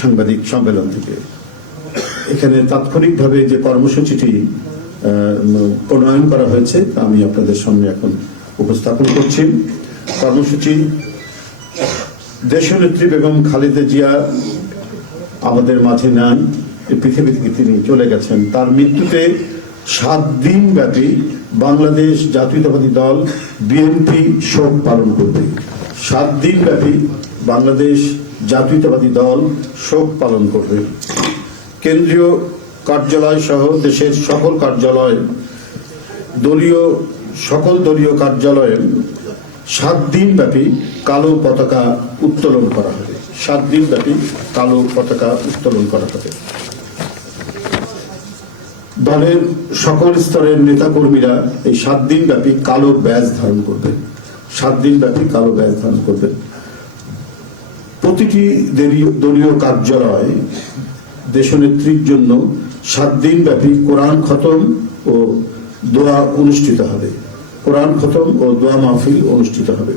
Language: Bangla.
সাংবাদিক সম্মেলন থেকে এখানে তাৎক্ষণিকভাবে যে কর্মসূচিটি প্রণয়ন করা হয়েছে তা আমি আপনাদের সামনে এখন উপস্থাপন করছি। কর্মসূচি দেশনেত্রী বেগম খালেদা জিয়া আমাদের মাঝে নাই, পৃথিবী থেকে তিনি চলে গেছেন। তার মৃত্যুতে 7 দিন ব্যাপী বাংলাদেশ জাতীয়তাবাদী দল বিএনপি শোক পালন করবে। 7 দিন ব্যাপী বাংলাদেশ জাতীয়তাবাদী দল শোক পালন করবে। কেন্দ্রীয় কার্যালয় সহ দেশের সকল কার্যালয়, সকল দলীয় কার্যালয়ে 7 দিন ব্যাপী কালো পতাকা উত্তোলন করা হবে। 7 দিন ব্যাপী কালো পতাকা উত্তোলন করা হবে। দলের সকল স্তরের নেতাকর্মীরা এই 7 দিন ব্যাপী কালো ব্যাজ ধারণ করবেন। 7 দিন ব্যাপী কালো ব্যাজ ধারণ করবেন। প্রতিটি দলীয় কার্যালয় দেশনেত্রীর জন্য 7 দিন ব্যাপী কোরআন খতম ও দোয়া অনুষ্ঠিত হবে। কোরআন খতম ও দোয়া মাহফিল অনুষ্ঠিত হবে।